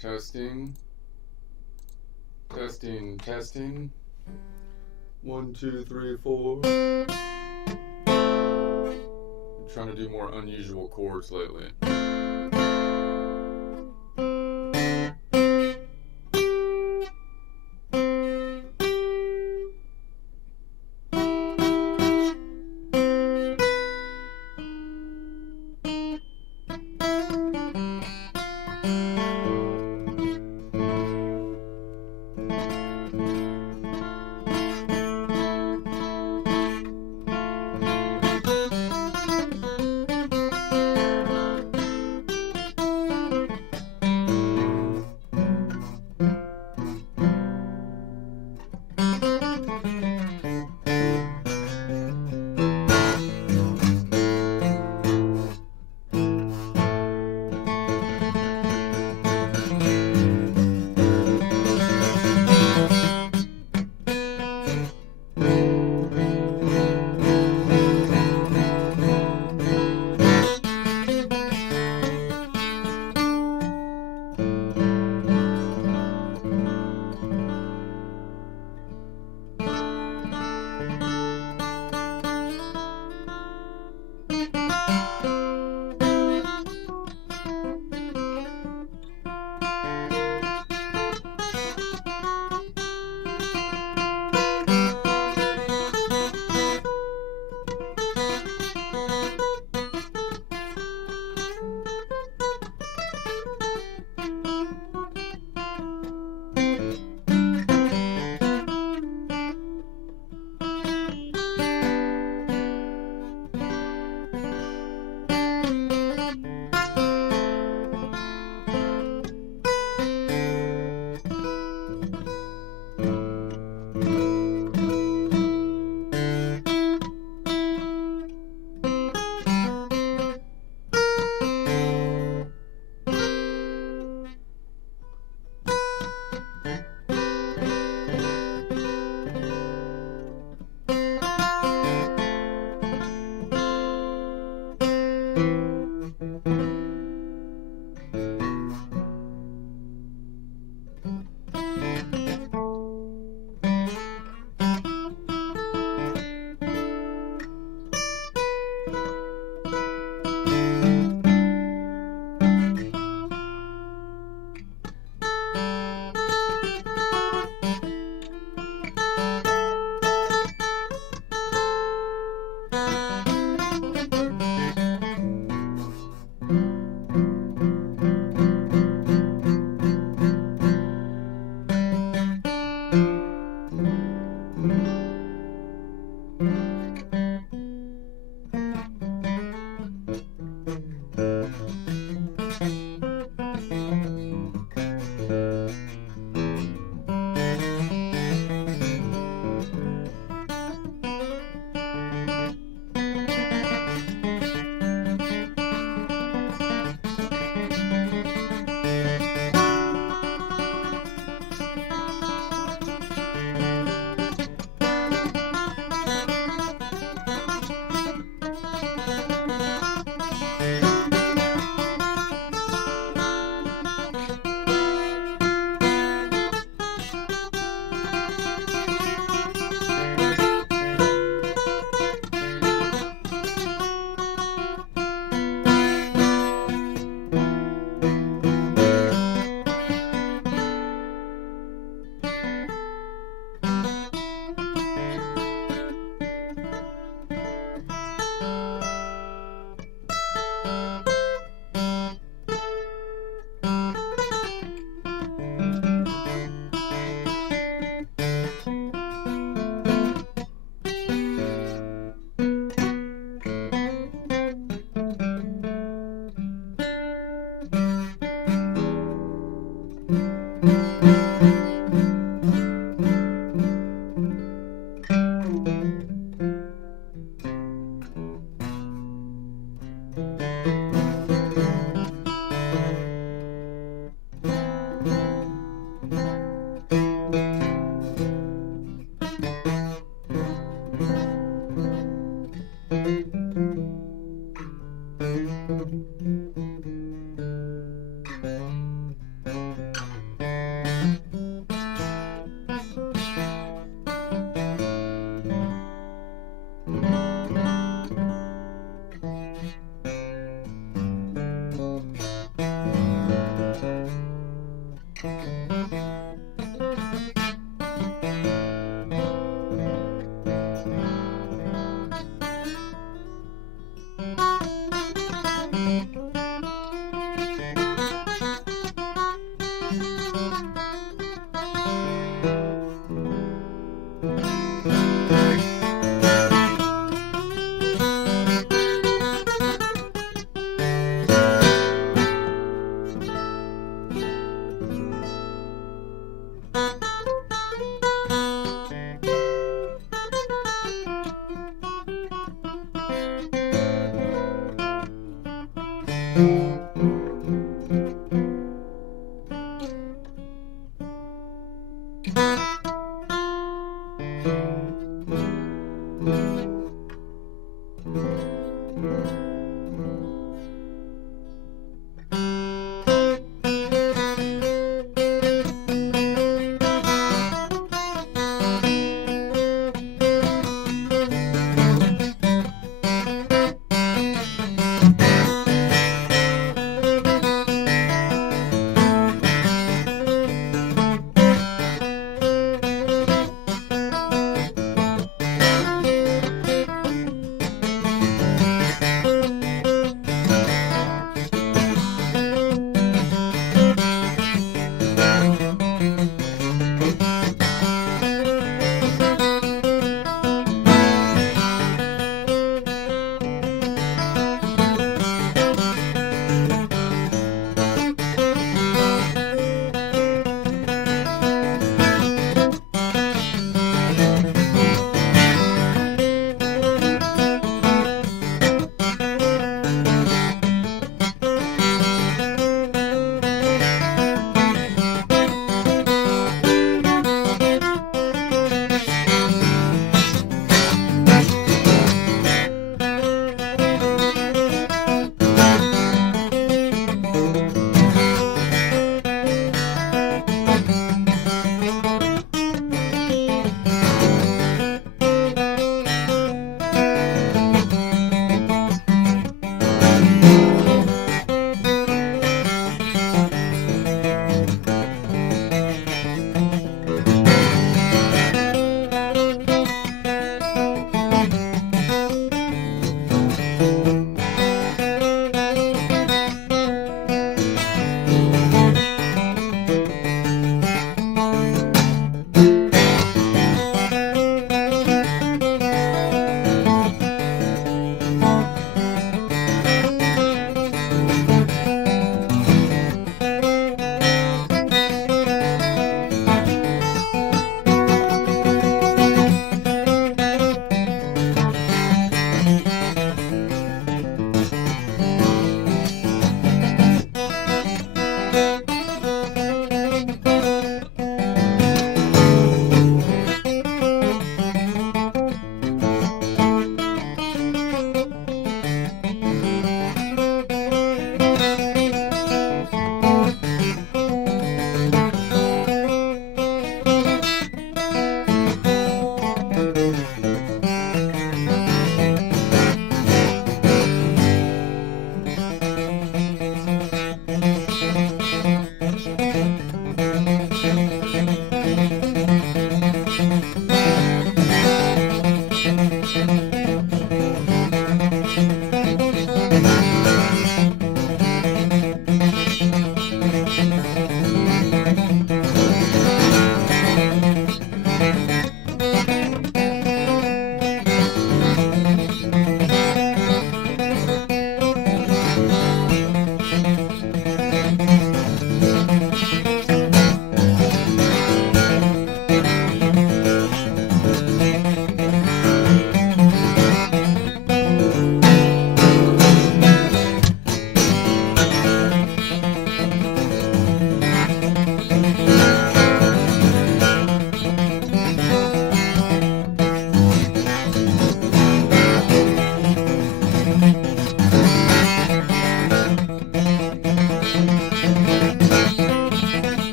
Testing. Testing, testing. 1, 2, 3, 4. I'm trying to do more unusual chords lately.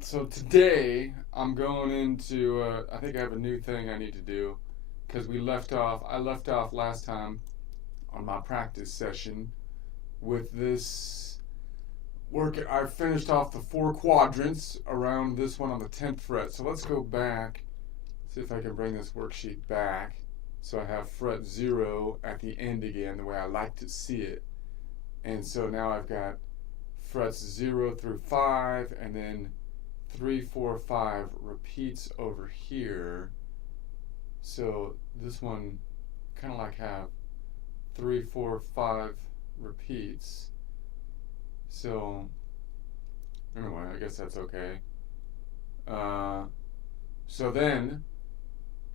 So today I'm going into. I think I have a new thing I need to do because I left off last time on my practice session with this work. I finished off the 4 quadrants around this one on the 10th fret. So let's go back, see if I can bring this worksheet back. So I have fret 0 at the end again, the way I like to see it. And so now I've got frets 0 through 5, and then 3, 4, 5 repeats over here. So this one kind of like have 3, 4, 5 repeats. So anyway, I guess that's okay.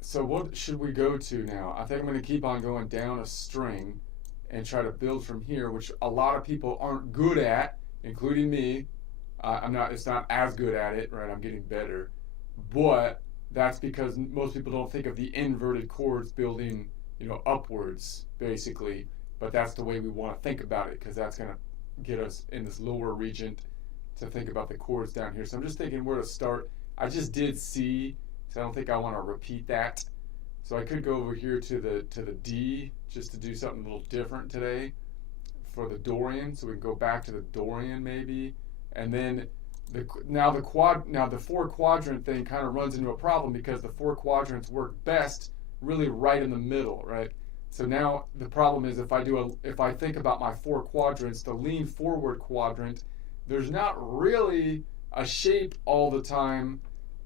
So what should we go to now? I think I'm going to keep on going down a string and try to build from here, which a lot of people aren't good at, including me. It's not as good at it, right? I'm getting better. But that's because most people don't think of the inverted chords building, upwards, basically. But that's the way we want to think about it, because that's going to get us in this lower region to think about the chords down here. So I'm just thinking where to start. I just did C, so I don't think I want to repeat that. So I could go over here to the D, just to do something a little different today for the Dorian. So we can go back to the Dorian maybe, and then the 4 quadrant thing kind of runs into a problem because the 4 quadrants work best really right in the middle, right? So now the problem is if I think about my 4 quadrants, the lean forward quadrant, there's not really a shape all the time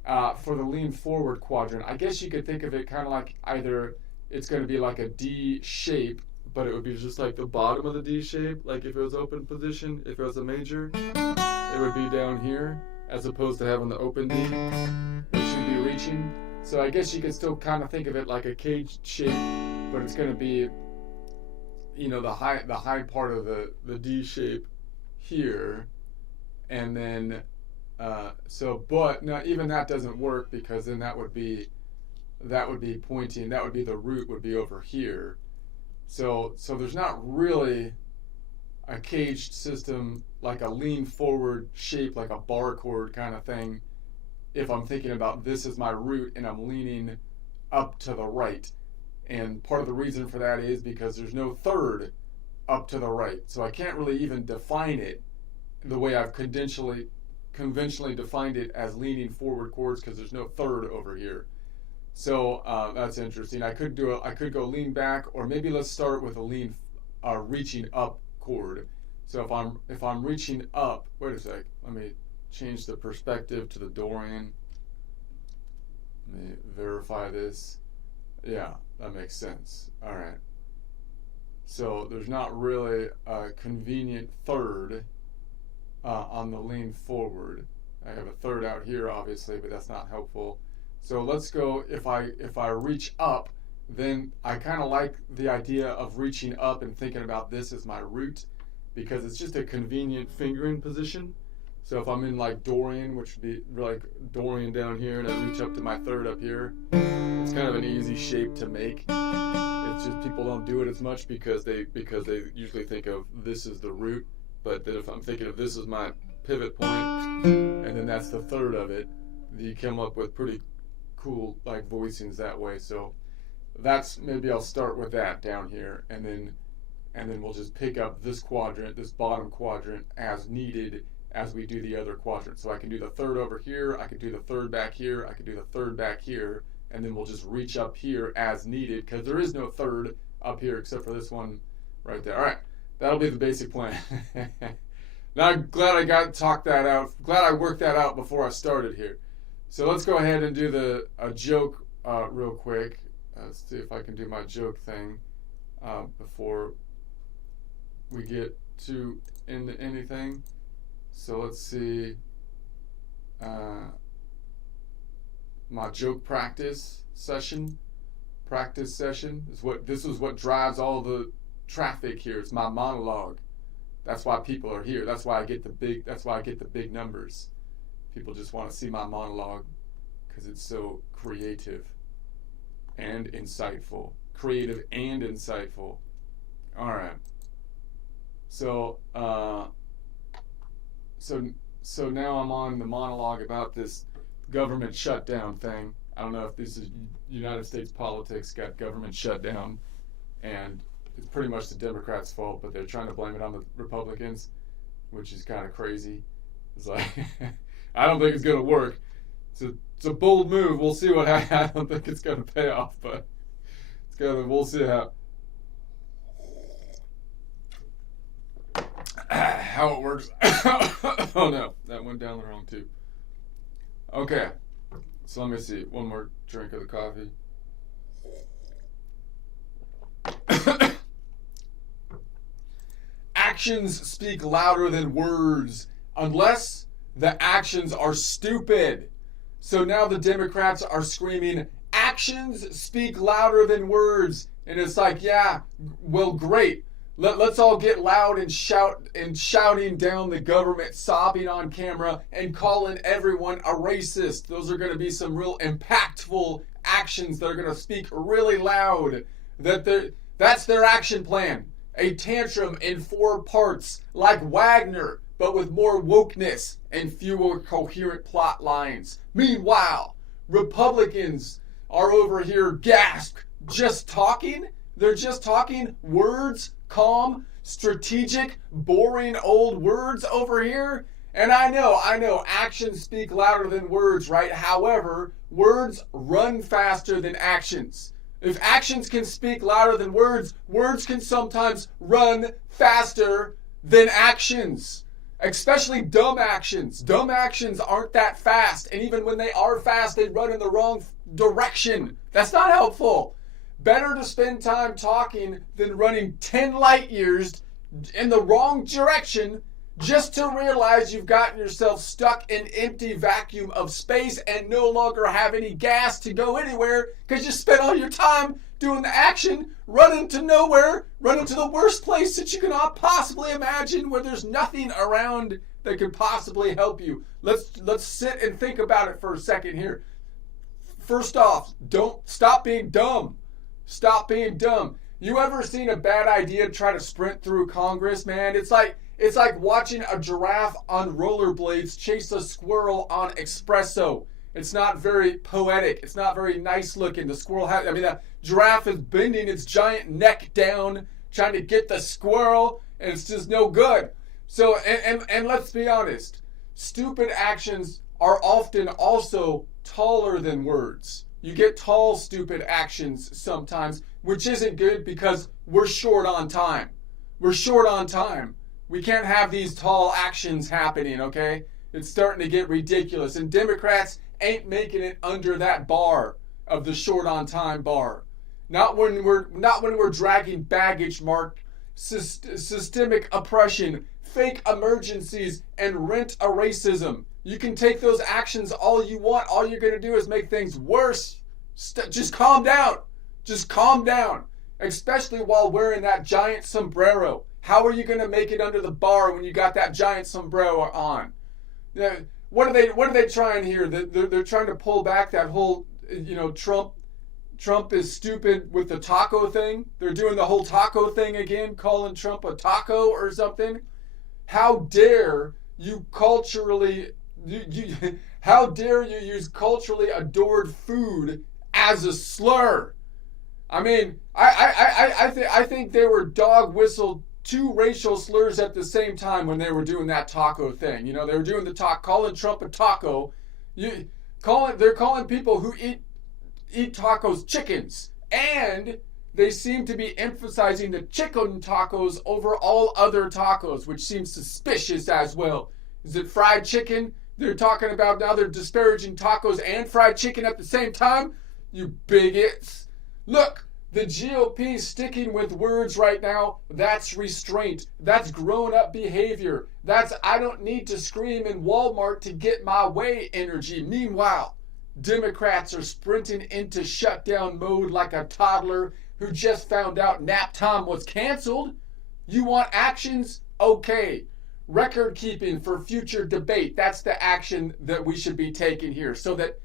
for the lean forward quadrant. I guess you could think of it kind of like either it's going to be like a D shape, but it would be just like the bottom of the D shape, like if it was open position, if it was a major, it would be down here, as opposed to having the open D, which should be reaching. So I guess you could still kind of think of it like a cage shape, but it's going to be, the high part of the D shape here, and then but now even that doesn't work, because then that would be pointing, that would be the root would be over here. So there's not really a caged system like a lean forward shape, like a bar chord kind of thing, if I'm thinking about this as my root and I'm leaning up to the right. And part of the reason for that is because there's no third up to the right. So I can't really even define it the way I've conventionally defined it as leaning forward chords, because there's no third over here. So that's interesting. I could go lean back, or maybe let's start with a reaching up chord. So if I'm reaching up, wait a sec, let me change the perspective to the Dorian. Let me verify this. Yeah, that makes sense. All right. So there's not really a convenient third on the lean forward. I have a third out here, obviously, but that's not helpful. So let's go, if I reach up, then I kind of like the idea of reaching up and thinking about this as my root, because it's just a convenient fingering position. So if I'm in like Dorian, which would be like Dorian down here, and I reach up to my third up here, it's kind of an easy shape to make. It's just people don't do it as much because they usually think of this as the root. But then if I'm thinking of this as my pivot point, and then that's the third of it, you come up with pretty cool like voicings that way. So that's, maybe I'll start with that down here, and then we'll just pick up this quadrant, this bottom quadrant, as needed as we do the other quadrant. So I can do the third over here, I can do the third back here, I can do the third back here, and then we'll just reach up here as needed, because there is no third up here except for this one right there. All right, that'll be the basic plan. Now I'm glad I talked that out. Glad I worked that out before I started here. So let's go ahead and do a joke real quick. Let's see if I can do my joke thing before we get to into anything. So let's see. My joke practice session this is what drives all the traffic here. It's my monologue. That's why people are here. That's why I get the big numbers. People just want to see my monologue because it's so creative and insightful. Creative and insightful. All right. So so now I'm on the monologue about this government shutdown thing. I don't know if this is United States politics got government shutdown, and it's pretty much the Democrats' fault, but they're trying to blame it on the Republicans, which is kind of crazy. It's like, I don't think it's going to work. It's a bold move. We'll see what happens. I don't think it's going to pay off, but we'll see how it works. Oh no, that went down the wrong tube. Okay, so let me see. One more drink of the coffee. Actions speak louder than words, unless the actions are stupid. So now the Democrats are screaming, actions speak louder than words. And it's like, yeah, well, great. Let's all get loud and shouting down the government, sobbing on camera, and calling everyone a racist. Those are going to be some real impactful actions that are going to speak really loud. That's their action plan. A tantrum in 4 parts, like Wagner, but with more wokeness and fewer coherent plot lines. Meanwhile, Republicans are over here just talking. They're just talking words, calm, strategic, boring old words over here. And I know, actions speak louder than words, right? However, words run faster than actions. If actions can speak louder than words, words can sometimes run faster than actions. Especially dumb actions. Dumb actions aren't that fast. And even when they are fast, they run in the wrong direction. That's not helpful. Better to spend time talking than running 10 light years in the wrong direction just to realize you've gotten yourself stuck in an empty vacuum of space and no longer have any gas to go anywhere because you spent all your time doing the action, running to nowhere, running to the worst place that you can possibly imagine where there's nothing around that could possibly help you. Let's sit and think about it for a second here. First off, stop being dumb. Stop being dumb. You ever seen a bad idea try to sprint through Congress, man? It's like watching a giraffe on rollerblades chase a squirrel on espresso. It's not very poetic. It's not very nice looking. The giraffe is bending its giant neck down, trying to get the squirrel, and it's just no good. So, and let's be honest, stupid actions are often also taller than words. You get tall, stupid actions sometimes, which isn't good because we're short on time. We're short on time. We can't have these tall actions happening, okay? It's starting to get ridiculous. And Democrats ain't making it under that bar of the short on time bar. Not when we're dragging baggage marked systemic oppression, fake emergencies, and rent a racism. You can take those actions all you want. All you're going to do is make things worse. Just calm down. Just calm down. Especially while wearing that giant sombrero. How are you going to make it under the bar when you got that giant sombrero on? What are they trying here? They're trying to pull back that whole, Trump is stupid with the taco thing. They're doing the whole taco thing again, calling Trump a taco or something. How dare you how dare you use culturally adored food as a slur? I mean, I think they were dog whistled 2 racial slurs at the same time when they were doing that taco thing. They were doing the calling Trump a taco. They're calling people who eat tacos chickens, and they seem to be emphasizing the chicken tacos over all other tacos, which seems suspicious as well. Is it fried chicken they're talking about now? They're disparaging tacos and fried chicken at the same time? You bigots. Look, the GOP sticking with words right now, that's restraint. That's grown-up behavior. That's I don't need to scream in Walmart to get my way energy. Meanwhile, Democrats are sprinting into shutdown mode like a toddler who just found out nap time was canceled. You want actions? Okay. Record keeping for future debate. That's the action that we should be taking here. So that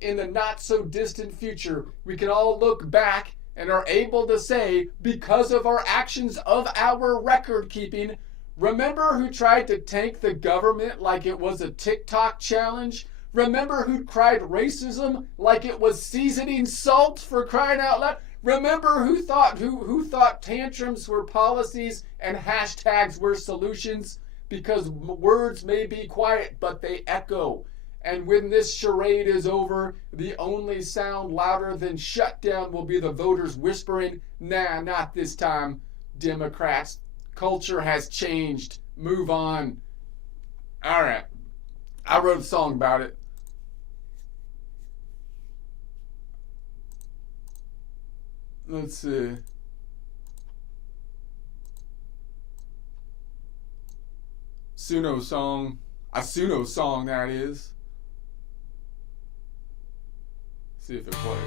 in the not so distant future, we can all look back and are able to say, because of our actions of our record keeping, Remember who tried to tank the government like it was a TikTok challenge? Remember who cried racism like it was seasoning salt, for crying out loud? Remember who thought tantrums were policies and hashtags were solutions? Because words may be quiet, but they echo. And when this charade is over, the only sound louder than shutdown will be the voters whispering, "Nah, not this time, Democrats. Culture has changed. Move on." All right. I wrote a song about it. Let's see. Suno song. A Suno song, that is. See if it plays.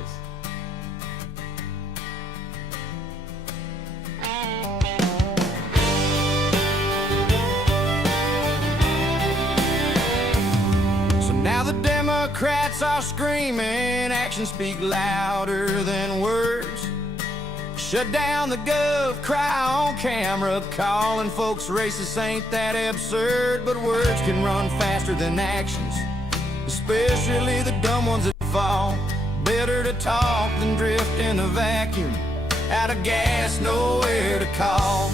So now the Democrats are screaming, actions speak louder than words. Shut down the gov, cry on camera, calling folks racist ain't that absurd. But words can run faster than actions, especially the dumb ones that fall. Better to talk than drift in a vacuum, out of gas, nowhere to call.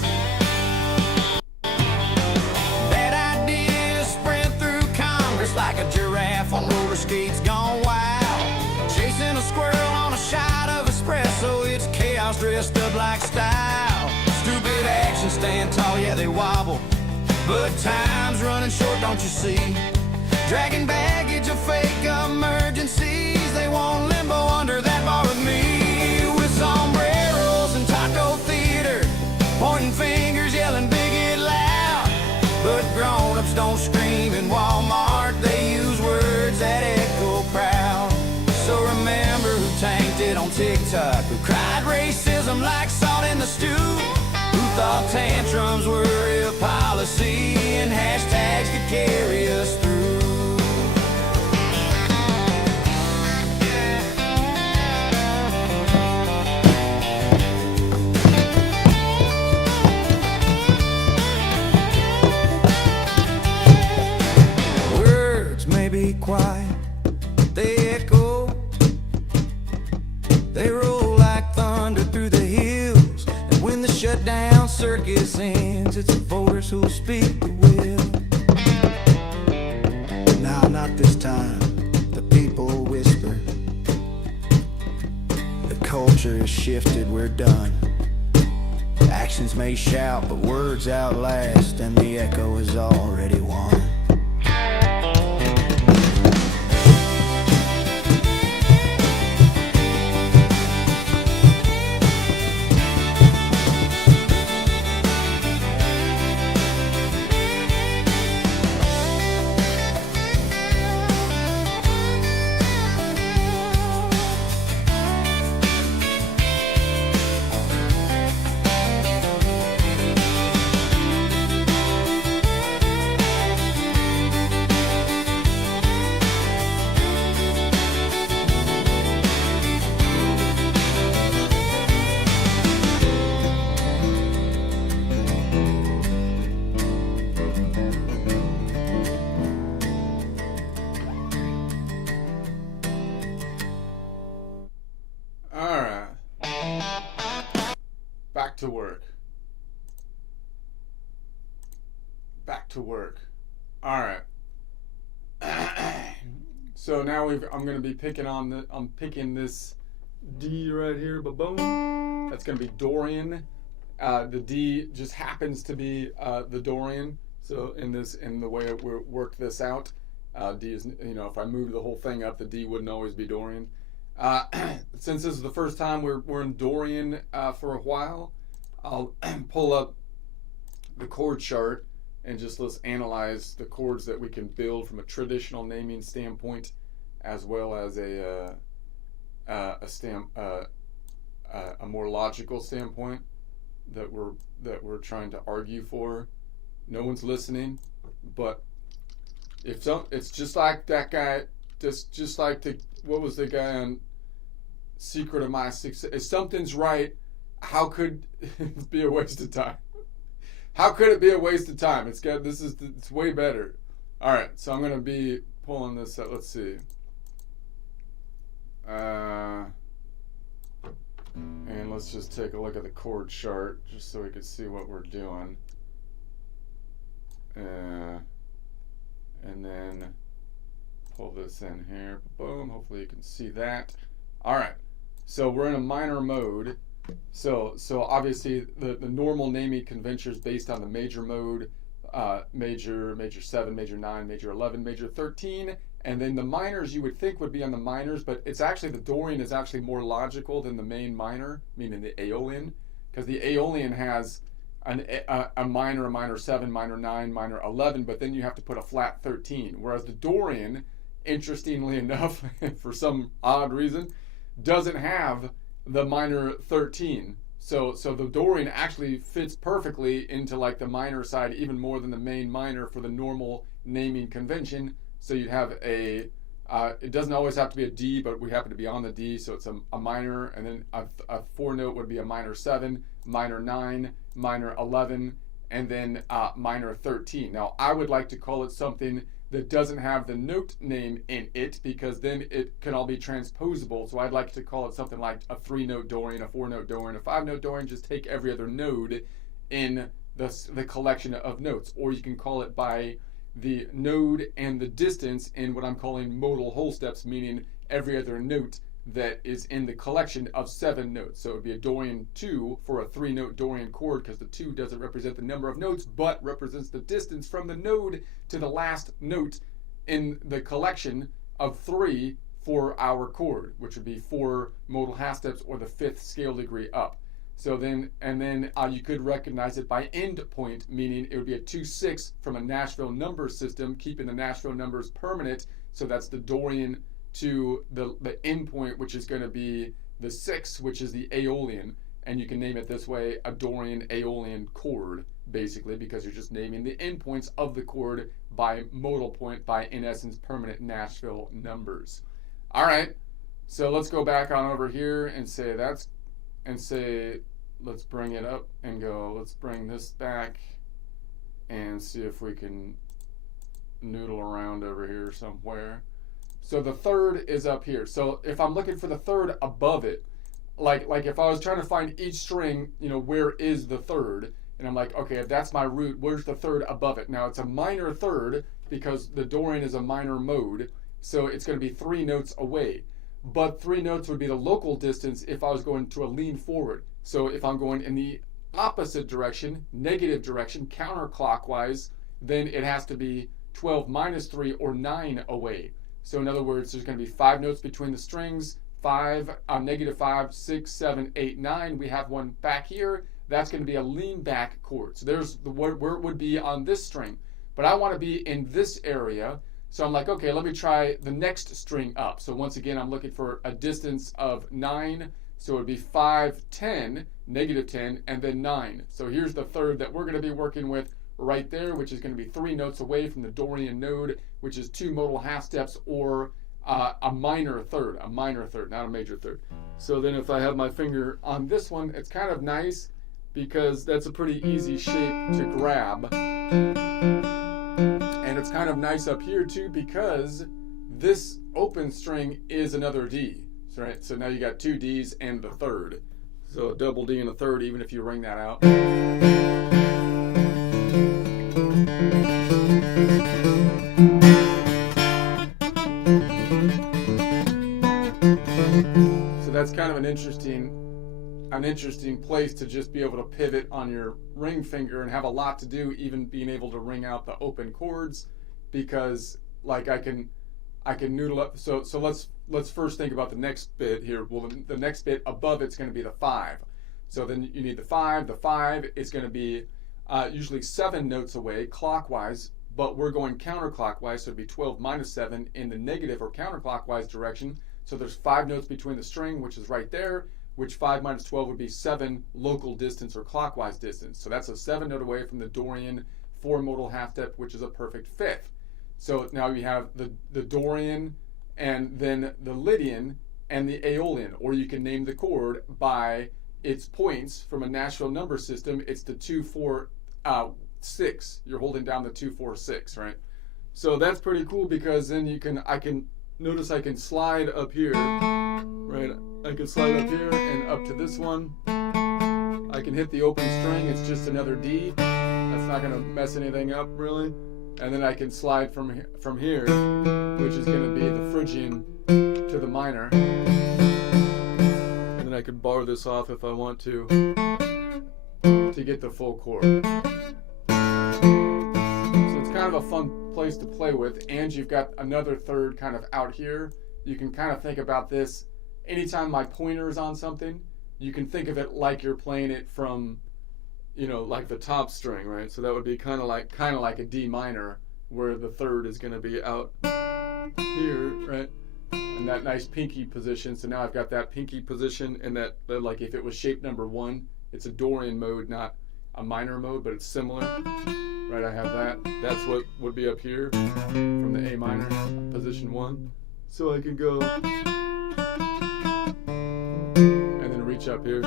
Bad ideas sprint through Congress like a giraffe on roller skates gone wild, chasing a squirrel on a shot of espresso. It's chaos dressed up like style. Stupid actions stand tall, yeah they wobble, but time's running short, don't you see? Dragging baggage of fake emergencies, they want limbo under that bar with me. With sombreros and taco theater, pointing fingers, yelling bigot loud. But grown-ups don't scream in Walmart, they use words that echo proud. So remember who tanked it on TikTok, who cried racism like salt in the stew, who thought tantrums were real policy and hashtags could carry us through. Words may be quiet, they echo, they roll like thunder through the hills. And when the shutdown circus ends, it's the voters who'll speak the will. Nah, not this time, the people whisper. The culture has shifted, we're done. Actions may shout, but words outlast, and the echo has already won. Back to work. Back to work. All right. So now I'm going to be picking on I'm picking this D right here. Ba-boom. That's going to be Dorian. The D just happens to be the Dorian. So in the way we work this out, D is, if I move the whole thing up, the D wouldn't always be Dorian. Since this is the first time we're in Dorian for a while, I'll pull up the chord chart and just let's analyze the chords that we can build from a traditional naming standpoint, as well as a more logical standpoint that we're trying to argue for. No one's listening, but it's just like that guy. Just like what was the guy on Secret of My Success? If something's right, how could it be a waste of time? How could it be a waste of time? It's way better. All right, so I'm gonna be pulling this up. Let's see. And let's just take a look at the chord chart just so we can see what we're doing. And then pull this in here. Boom. Hopefully you can see that. All right. So we're in a minor mode. So obviously the normal naming convention is based on the major mode, major 7, major 9, major 11, major 13, and then the minors you would think would be on the minors, but it's actually the Dorian is actually more logical than the main minor, meaning the Aeolian, because the Aeolian has a minor 7, minor 9, minor 11, but then you have to put a flat 13, whereas the Dorian, interestingly enough, for some odd reason, doesn't have the minor 13. So the Dorian actually fits perfectly into like the minor side even more than the main minor for the normal naming convention. So you'd have it doesn't always have to be a D, but we happen to be on the D, so it's a minor, and then a 4 note would be a minor 7, minor 9, minor 11, and then minor 13. Now I would like to call it something that doesn't have the note name in it, because then it can all be transposable. So I'd like to call it something like a 3-note Dorian, a 4-note Dorian, a 5-note Dorian. Just take every other node in the collection of notes. Or you can call it by the node and the distance in what I'm calling modal whole steps, meaning every other note that is in the collection of 7 notes. So it would be a Dorian 2 for a 3-note Dorian chord, because the 2 doesn't represent the number of notes, but represents the distance from the node to the last note in the collection of 3 for our chord, which would be 4 modal half steps or the 5th scale degree up. So then, you could recognize it by end point, meaning it would be a 2-6 from a Nashville number system, keeping the Nashville numbers permanent. So that's the Dorian to the end point, which is going to be the 6, which is the Aeolian, and you can name it this way, a Dorian Aeolian chord, basically, because you're just naming the endpoints of the chord by modal point, by, in essence, permanent Nashville numbers. All right, so let's go back on over here and say let's bring it up and go, let's bring this back and see if we can noodle around over here somewhere. So the third is up here. So if I'm looking for the third above it, like if I was trying to find each string, where is the third? And I'm like, okay, if that's my root, where's the third above it? Now it's a minor third because the Dorian is a minor mode. So it's going to be 3 notes away. But 3 notes would be the local distance if I was going to a lean forward. So if I'm going in the opposite direction, negative direction, counterclockwise, then it has to be 12 minus 3 or 9 away. So in other words, there's going to be 5 notes between the strings, negative 5, 6, 7, 8, 9. We have one back here. That's going to be a lean back chord. So there's where it would be on this string. But I want to be in this area. So I'm like, okay, let me try the next string up. So once again, I'm looking for a distance of 9. So it would be 5, 10, negative 10, and then 9. So here's the third that we're going to be working with right there, which is going to be 3 notes away from the Dorian node, which is 2 modal half steps, or a minor third, not a major third. So then if I have my finger on this one, it's kind of nice because that's a pretty easy shape to grab. And it's kind of nice up here too because this open string is another D, right? So now you got 2 Ds and the third. So a double D and a third, even if you ring that out. So that's kind of an interesting place to just be able to pivot on your ring finger and have a lot to do, even being able to ring out the open chords, because like I can noodle up. So let's first think about the next bit here. Well, the next bit above it's going to be the 5. So then you need the 5. The 5 is going to be usually 7 notes away clockwise, but we're going counterclockwise, so it'd be 12 minus 7 in the negative or counterclockwise direction. So there's 5 notes between the string, which is right there, which 5 minus 12 would be 7 local distance or clockwise distance. So that's a 7 note away from the Dorian 4 modal half step, which is a perfect 5th. So now you have the Dorian and then the Lydian and the Aeolian, or you can name the chord by its points from a Nashville number system. It's the 2, 4, 6. You're holding down the 2, 4, 6, right? So that's pretty cool because then I can notice I can slide up here, right? I can slide up here and up to this one. I can hit the open string. It's just another D. That's not gonna mess anything up really. And then I can slide from here, which is gonna be the Phrygian to the minor. And then I could bar this off if I want to get the full chord. So it's kind of a fun place to play with, and you've got another third kind of out here. You can kind of think about this anytime my pointer is on something, you can think of it like you're playing it from, you know, like the top string, right? So that would be kind of like a D minor, where the third is going to be out here, right? And that nice pinky position. So now I've got that pinky position, and that like if it was shape number 1, it's a Dorian mode, not a minor mode, but it's similar, right? I have that. That's what would be up here from the A minor, position 1. So I can go and then reach up here.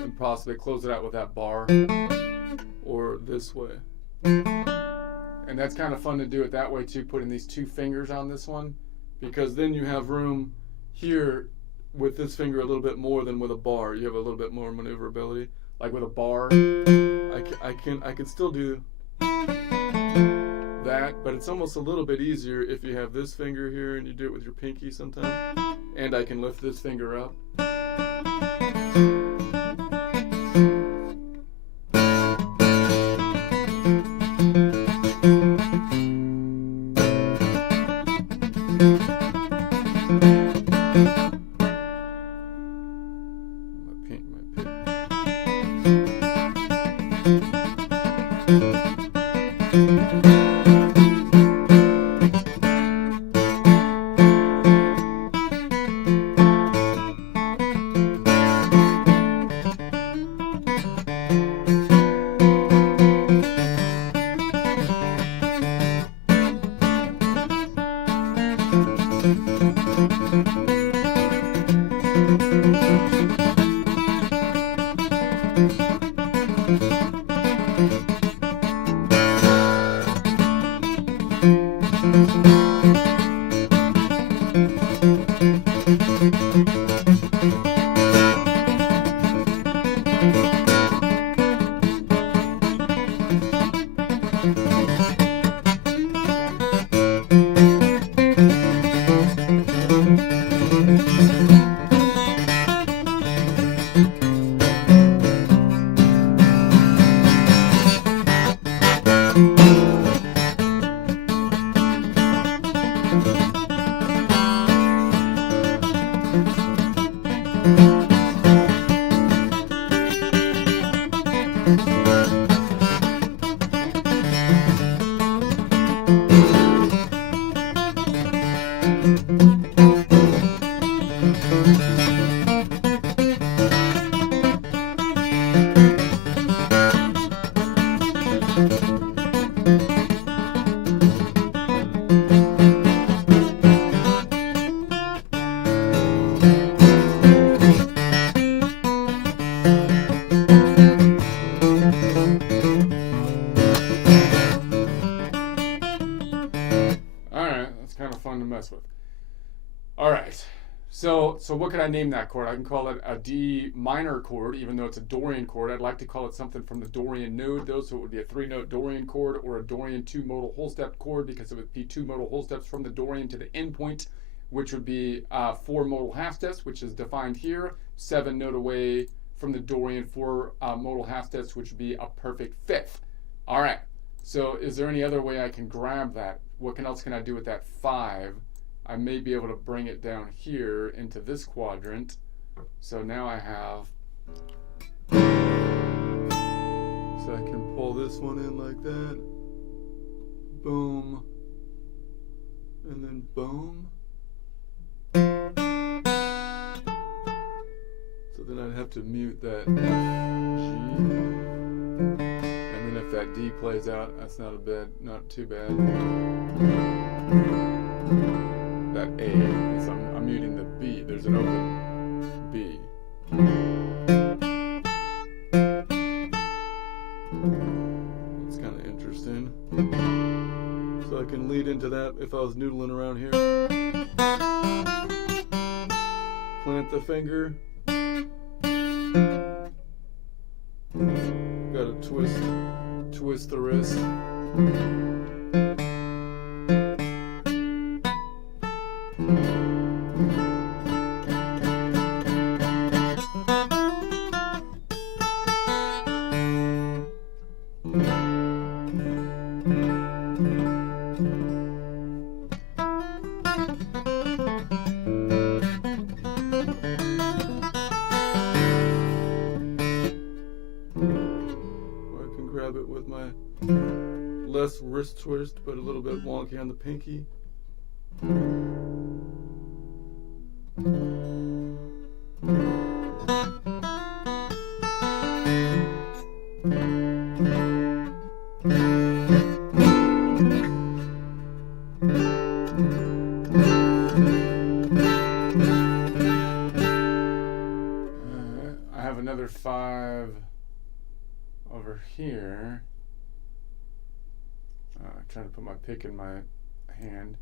And possibly close it out with that bar or this way. And that's kind of fun to do it that way too, putting these 2 fingers on this one, because then you have room here with this finger a little bit more than with a bar. You have a little bit more maneuverability. Like with a bar, I can still do that, but it's almost a little bit easier if you have this finger here and you do it with your pinky sometimes. And I can lift this finger up. So what could I name that chord? I can call it a D minor chord, even though it's a Dorian chord. I'd like to call it something from the Dorian node, though, so it would be a 3-note Dorian chord or a Dorian 2-modal whole step chord, because it would be 2 modal whole steps from the Dorian to the end point, which would be 4 modal half steps, which is defined here, 7 note away from the Dorian, 4 modal half steps, which would be a perfect 5th. All right, so is there any other way I can grab that? What else can I do with that 5? I may be able to bring it down here into this quadrant. So now I have, so I can pull this one in like that, boom, and then boom. So then I'd have to mute that G, and then that D plays out. That's not too bad. That A is I'm muting the B. There's an open B. That's kind of interesting. So I can lead into that if I was noodling around here. Plant the finger. Gotta twist the wrist. Grab it with my less wrist twist, but a little bit wonky on the pinky. I have another 5 over here. Trying to put my pick in my hand.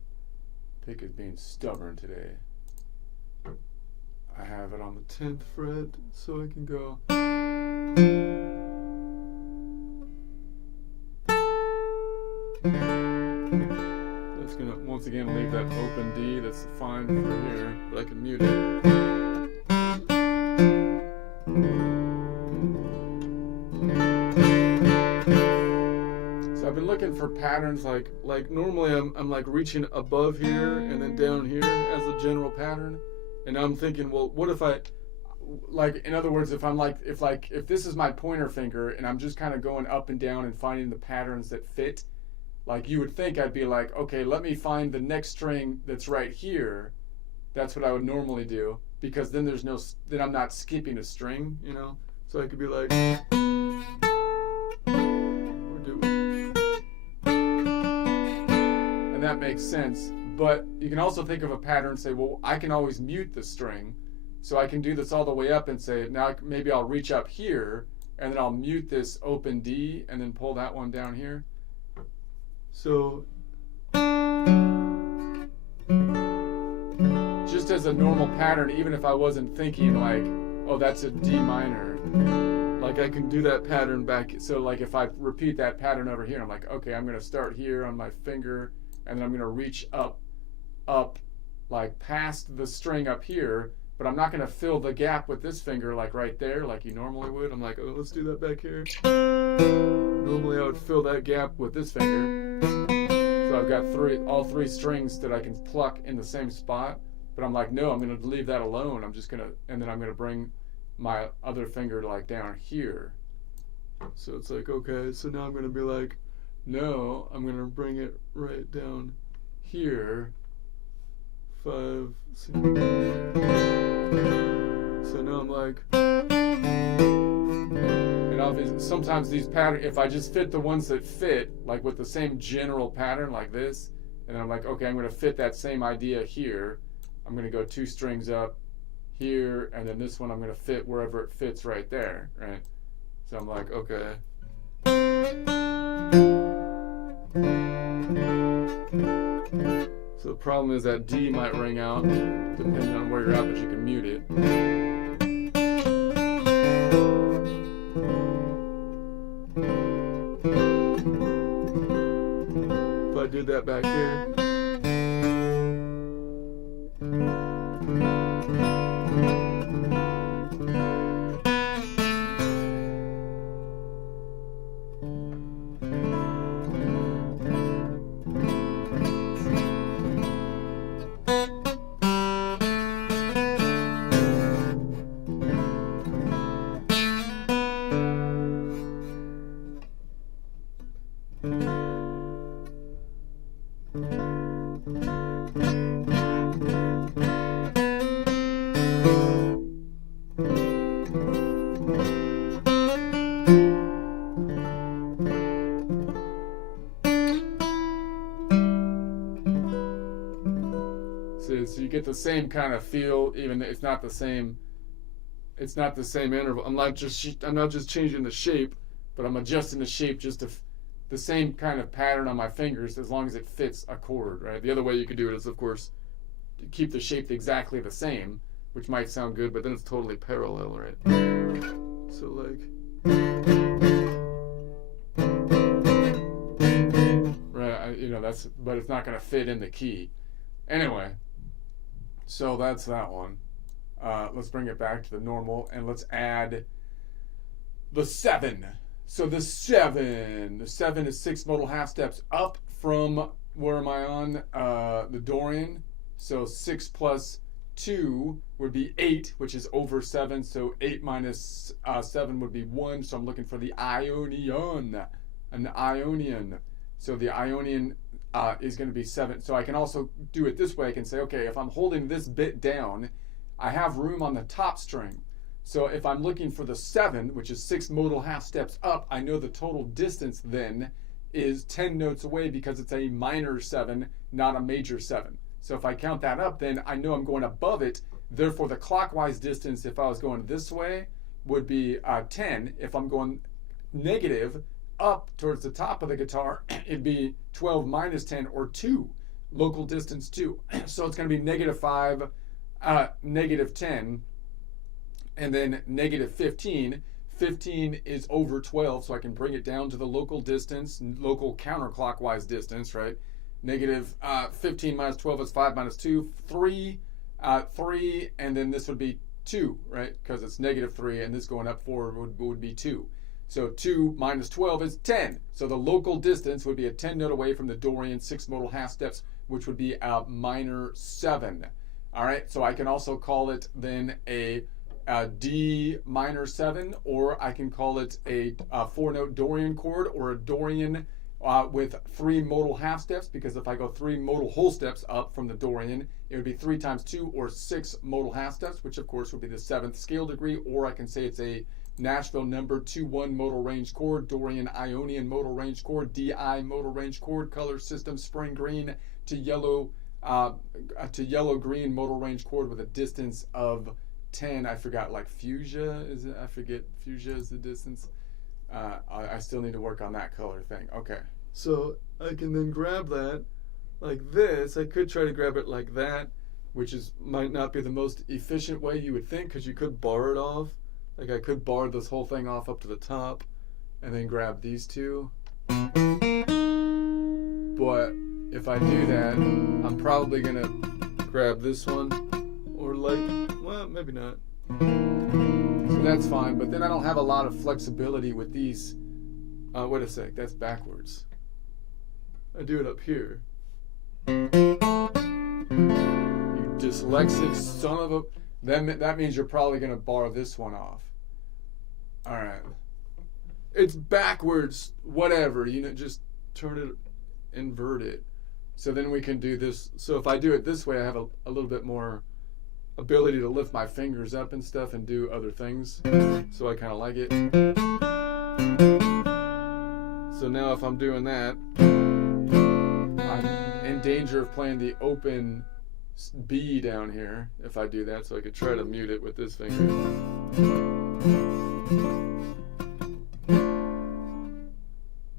Pick is being stubborn today. I have it on the 10th fret, so I can go. That's gonna once again leave that open D. That's fine for here, but I can mute it. I've been looking for patterns like normally I'm like reaching above here and then down here as a general pattern, and I'm thinking, well, what if I, like, in other words, if I'm like if this is my pointer finger and I'm just kind of going up and down and finding the patterns that fit, like you would think I'd be like, okay, let me find the next string that's right here. That's what I would normally do, because then then I'm not skipping a string, you know. So I could be like. That makes sense, but you can also think of a pattern and say, well, I can always mute the string, so I can do this all the way up and say, now maybe I'll reach up here and then I'll mute this open D and then pull that one down here. So just as a normal pattern, even if I wasn't thinking like, oh, that's a D minor, like I can do that pattern back. So like if I repeat that pattern over here, I'm like, okay, I'm going to start here on my finger, and then I'm going to reach up, like past the string up here, but I'm not going to fill the gap with this finger like right there, like you normally would. I'm like, oh, let's do that back here. Normally I would fill that gap with this finger. So I've got all three strings that I can pluck in the same spot, but I'm like, no, I'm going to leave that alone. I'm just going to, and then I'm going to bring my other finger like down here. So it's like, okay, so now I'm going to be like, no, I'm going to bring it right down here. 5, 6. So now I'm like, and obviously sometimes these patterns, if I just fit the ones that fit, like with the same general pattern like this, and I'm like, okay, I'm going to fit that same idea here. I'm going to go 2 strings up here, and then this one I'm going to fit wherever it fits right there, right? So I'm like, okay. So the problem is that D might ring out depending on where you're at, but you can mute it. If I did that back here. the same kind of feel, even it's not the same. It's not the same interval. I'm not just changing the shape, but I'm adjusting the shape just to the same kind of pattern on my fingers, as long as it fits a chord, right? The other way you could do it is, of course, to keep the shape exactly the same, which might sound good, but then it's totally parallel, right? So like, right, that's, but it's not going to fit in the key. Anyway, so that's that one. Let's bring it back to the normal, and let's add the 7. So the 7 is 6 modal half steps up from, where am I on? The Dorian. So 6 plus 2 would be 8, which is over 7. So 8 minus 7 would be 1. So I'm looking for the Ionian. An Ionian. So the Ionian is going to be 7. So I can also do it this way. I can say, okay, if I'm holding this bit down, I have room on the top string. So if I'm looking for the 7, which is 6 modal half steps up, I know the total distance then is 10 notes away, because it's a minor 7, not a major 7. So if I count that up, then I know I'm going above it. Therefore, the clockwise distance, if I was going this way, would be 10. If I'm going negative up towards the top of the guitar, it'd be 12 minus 10, or 2. Local distance 2. So it's going to be -5, -10, and then -15. 15 is over 12, so I can bring it down to the local distance, local counterclockwise distance, right? -15 minus 12 is 5 minus 2, 3, 3, and then this would be 2, right? Because it's -3, and this going up 4 would be 2. So 2 minus 12 is 10. So the local distance would be a 10 note away from the Dorian 6 modal half steps, which would be a minor 7. All right, so I can also call it then a D minor 7, or I can call it a 4-note Dorian chord, or a Dorian with 3 modal half steps, because if I go 3 modal whole steps up from the Dorian, it would be 3 times 2, or 6 modal half steps, which of course would be the 7th scale degree, or I can say it's a Nashville number 2-1 modal range chord, Dorian Ionian modal range chord, DI modal range chord, color system spring green to yellow green modal range chord with a distance of 10. I forgot, like fuchsia is it? I forget, fuchsia is the distance. I still need to work on that color thing. Okay, so I can then grab that like this. I could try to grab it like that, which might not be the most efficient way you would think, because you could bar it off. Like I could bar this whole thing off up to the top and then grab these two. But if I do that, I'm probably gonna grab this one, or like, well, maybe not. So that's fine, but then I don't have a lot of flexibility with these. Wait a sec, that's backwards. I do it up here. You dyslexic son of a... That means you're probably going to bar this one off. Alright. It's backwards, whatever, just turn it, invert it. So then we can do this. So if I do it this way, I have a little bit more ability to lift my fingers up and stuff and do other things. So I kind of like it. So now if I'm doing that, I'm in danger of playing the open B down here if I do that. So I could try to mute it with this finger.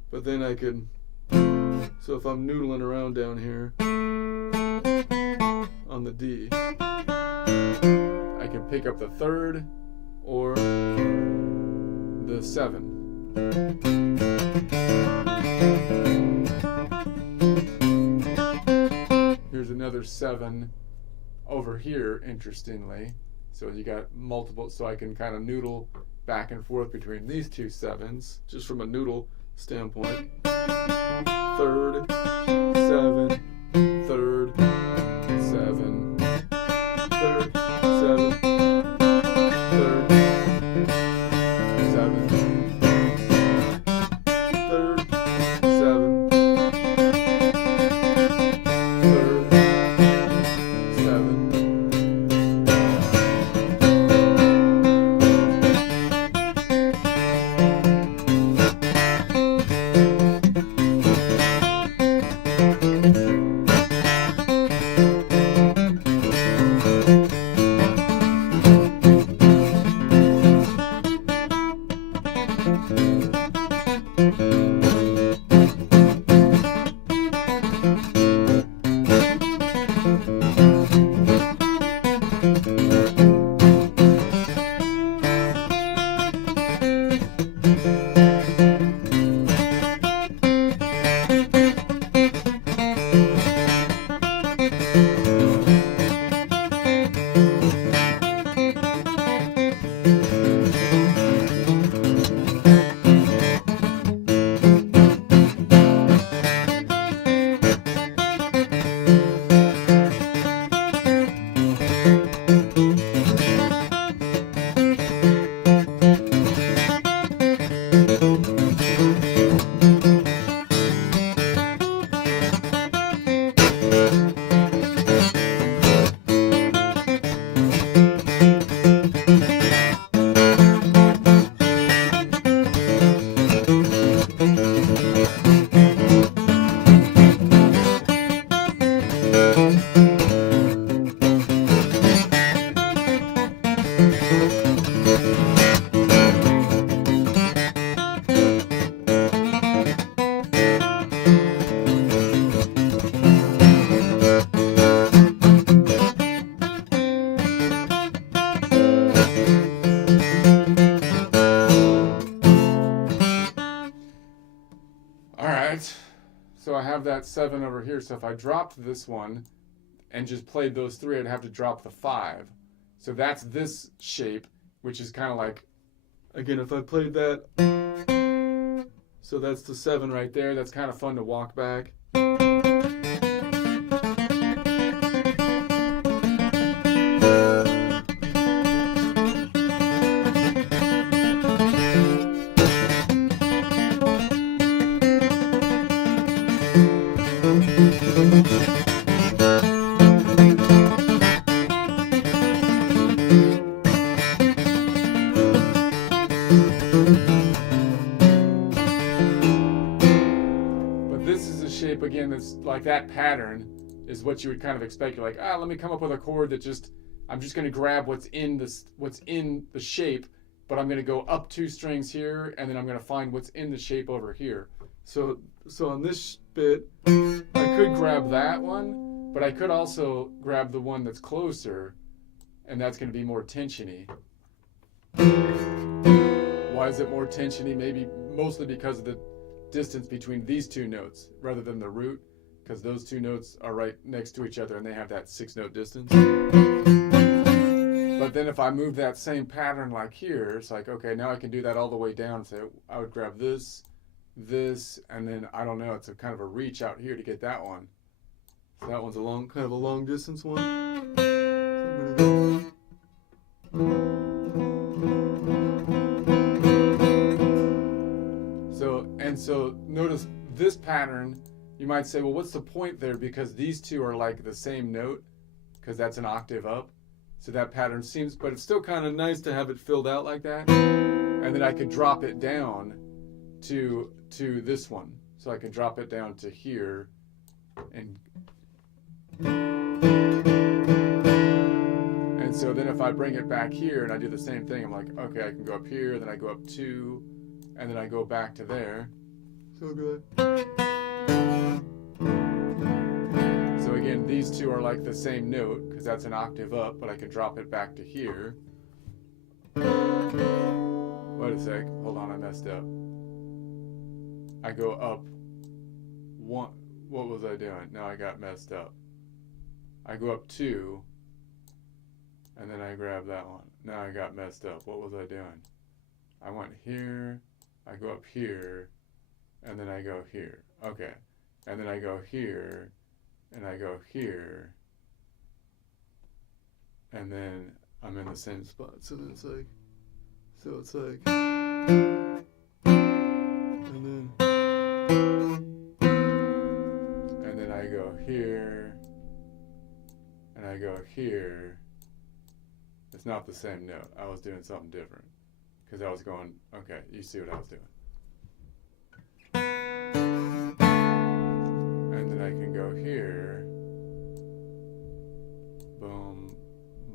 But then I could, so if I'm noodling around down here on the D, I can pick up the 3rd or the 7. Here's another 7 over here, interestingly. So you got multiple, so I can kind of noodle back and forth between these two 7s, just from a noodle standpoint. 3rd, 7, 3rd, 7, 3rd, 7, 3rd, 7, 3rd, 7, 3rd, 7. Alright, so I have that 7 over here, so if I dropped this one and just played those 3, I'd have to drop the 5. So that's this shape, which is kind of like, again, if I played that, so that's the 7 right there, that's kind of fun to walk back. Shape again that's like that pattern is what you would kind of expect. You're like, let me come up with a chord that I'm just going to grab what's in the shape, but I'm going to go up 2 strings here, and then I'm going to find what's in the shape over here. So on this bit, I could grab that one, but I could also grab the one that's closer, and that's going to be more tensiony. Why is it more tensiony? Maybe mostly because of the distance between these 2 notes rather than the root, because those 2 notes are right next to each other and they have that 6-note distance. But then if I move that same pattern like here, it's like, okay, now I can do that all the way down. So I would grab this, and then I don't know, it's a kind of a reach out here to get that one. So that one's kind of a long distance one. So I'm gonna go. So notice this pattern, you might say, well, what's the point there? Because these 2 are like the same note, because that's an octave up. So that pattern seems, but it's still kind of nice to have it filled out like that. And then I could drop it down to this one. So I can drop it down to here. And so then if I bring it back here and I do the same thing, I'm like, okay, I can go up here, then I go up 2, and then I go back to there. So good. So again, these 2 are like the same note, because that's an octave up, but I can drop it back to here. Wait a sec, hold on, I messed up. I go up 1, what was I doing? No, I got messed up. I go up 2, and then I grab that one. Now I got messed up. What was I doing? I went here, I go up here, and then I go here. Okay. And then I go here, and I go here, and then I'm in the same spot. So then it's like, and then I go here, and I go here. It's not the same note. I was doing something different, because I was going, okay, you see what I was doing. And then I can go here, boom,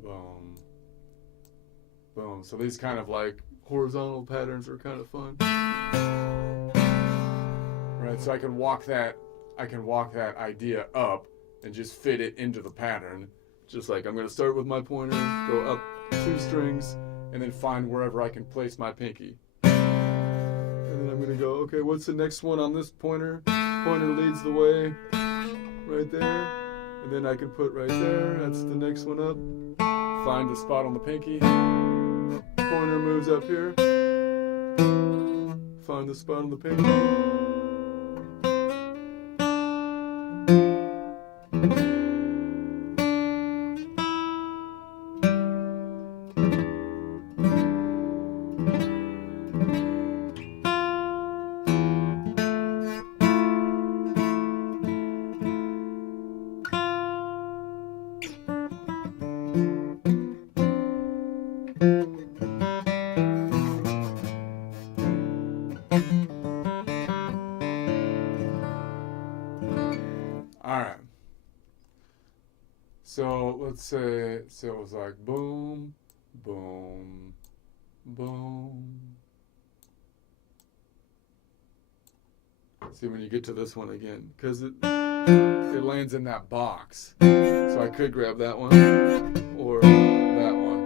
boom, boom. So these kind of like horizontal patterns are kind of fun. Right, so I can walk that idea up and just fit it into the pattern. Just like I'm going to start with my pointer, go up 2 strings, and then find wherever I can place my pinky. And then I'm going to go, okay, what's the next one on this pointer? Pointer leads the way, right there. And then I can put right there, that's the next one up. Find the spot on the pinky. Pointer pointer moves up here. Find the spot on the page. Alright. So let's say, so it was like boom, boom, boom. See when you get to this one again, because it lands in that box. So I could grab that one or that one.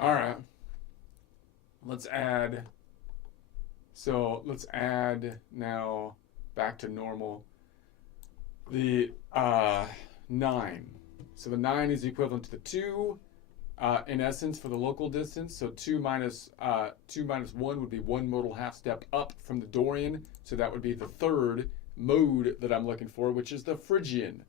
Alright, let's add, so let's add now back to normal the 9. So the 9 is equivalent to the 2 in essence for the local distance. So 2 minus 1 would be 1 modal half step up from the Dorian. So that would be the third mode that I'm looking for, which is the Phrygian.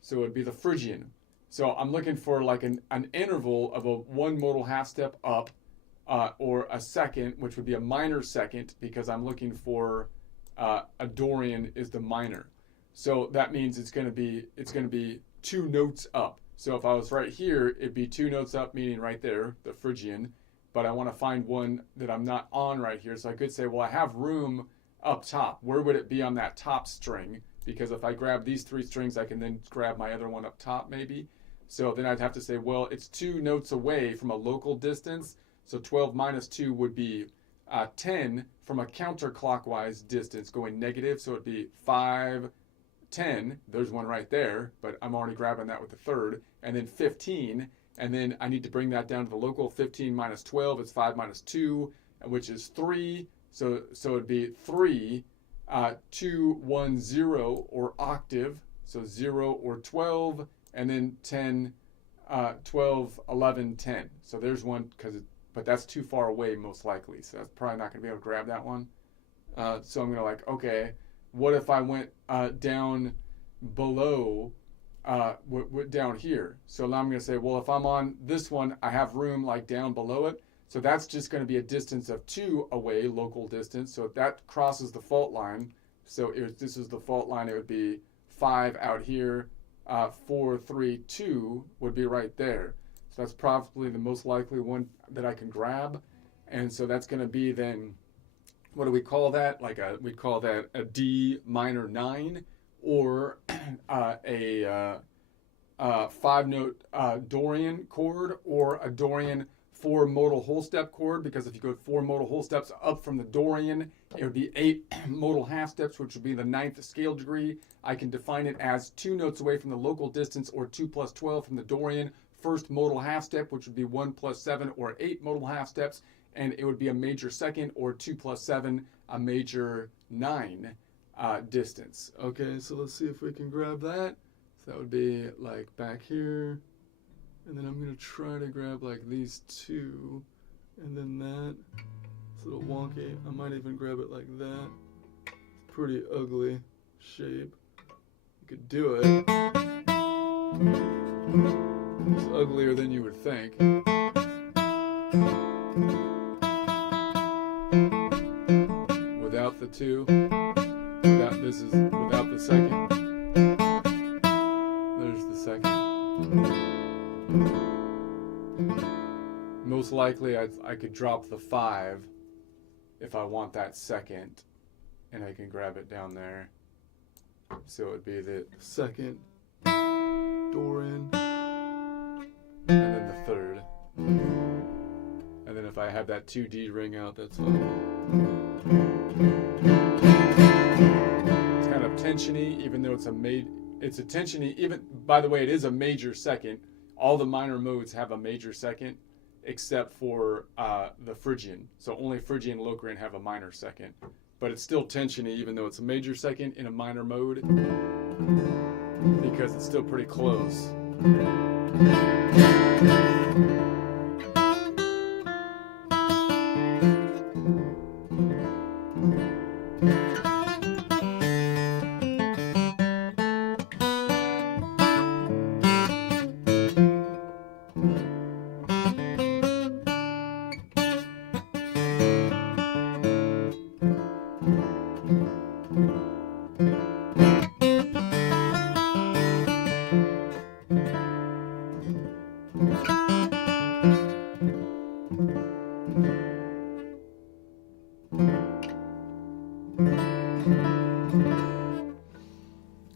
So it would be the Phrygian. So I'm looking for like an interval of a 1 modal half step up or a second, which would be a minor second, because I'm looking for a Dorian is the minor. So that means it's going to be 2 notes up. So if I was right here, it'd be 2 notes up, meaning right there, the Phrygian. But I want to find one that I'm not on right here. So I could say, well, I have room up top. Where would it be on that top string? Because if I grab these 3 strings, I can then grab my other one up top maybe. So then I'd have to say, well, it's 2 notes away from a local distance. So 12 minus 2 would be 10 from a counterclockwise distance going negative. So it'd be 5, 10. There's one right there, but I'm already grabbing that with the third. And then 15. And then I need to bring that down to the local. 15 minus 12 is 5 minus 2, which is 3. So it'd be 3, 2, 1, 0, or octave. So 0 or 12. And then 10, 12, 11, 10. So there's one, but that's too far away most likely. So that's probably not going to be able to grab that one. So I'm going to like, okay, what if I went down below, down here? So now I'm going to say, well, if I'm on this one, I have room like down below it. So that's just going to be a distance of 2 away, local distance. So if that crosses the fault line, so if this is the fault line, it would be 5 out here. 4, 3, 2 would be right there. So that's probably the most likely one that I can grab. And so that's going to be then, what do we call that? We call that a D minor 9, or a 5-note Dorian chord, or a Dorian 4 modal whole step chord, because if you go 4 modal whole steps up from the Dorian, it would be 8 modal half steps, which would be the 9th scale degree. I can define it as 2 notes away from the local distance, or 2 plus 12 from the Dorian, first modal half step, which would be 1 plus 7 or 8 modal half steps, and it would be a major second, or 2 plus 7, a major 9 distance. Okay, so let's see if we can grab that. So that would be like back here. And then I'm going to try to grab like these 2, and then that. It's a little wonky. I might even grab it like that. Pretty ugly shape. You could do it. It's uglier than you would think. the 2. This is without the second. There's the second. Most likely I could drop the 5 if I want that second, and I can grab it down there. So it would be the second Dorian, and then the 3rd. And then if I have that 2D ring out, that's fine. It's kind of tensiony, even though it's a tensiony, even, by the way, it is a major second. All the minor modes have a major second, except for the Phrygian. So only Phrygian and Locrian have a minor second. But it's still tensiony, even though it's a major second in a minor mode, because it's still pretty close.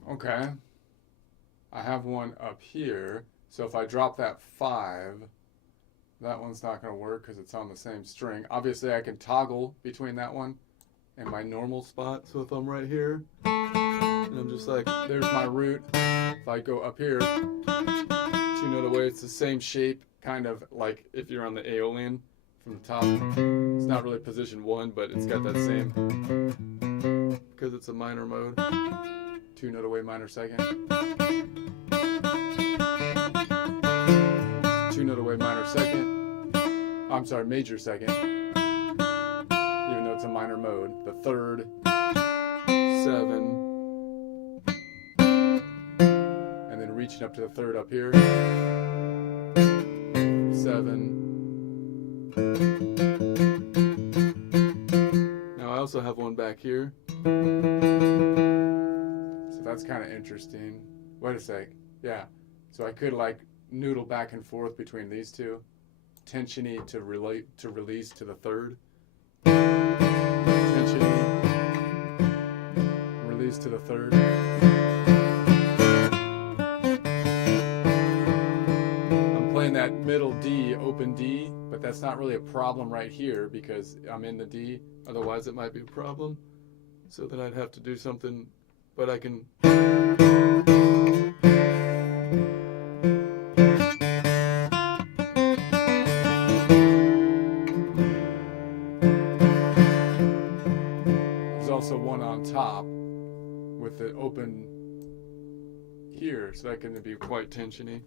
Okay, I have one up here, so if I drop that 5, that one's not going to work because it's on the same string. Obviously I can toggle between that one and my normal spot, so if I'm right here, and I'm just like, there's my root, if I go up here, 2 note away, it's the same shape, kind of like if you're on the Aeolian from the top. It's not really position 1, but it's got that same, because it's a minor mode. 2 note away minor second. 2 note away minor second. I'm sorry, major second. Even though it's a minor mode. The 3rd, 7. And then reaching up to the 3rd up here. 7. Now I also have one back here. That's kind of interesting. Wait a sec. Yeah. So I could like noodle back and forth between these two. Tensiony to release to the 3rd. Tensiony. Release to the 3rd. I'm playing that middle D, open D, but that's not really a problem right here because I'm in the D. Otherwise it might be a problem. So then I'd have to do something. But I can. There's also one on top with the open here, so that can be quite tensiony.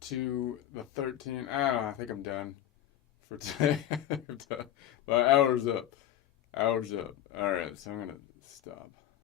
To the 13. I don't know. I think I'm done for today. My hour's up. All right, so I'm gonna stop.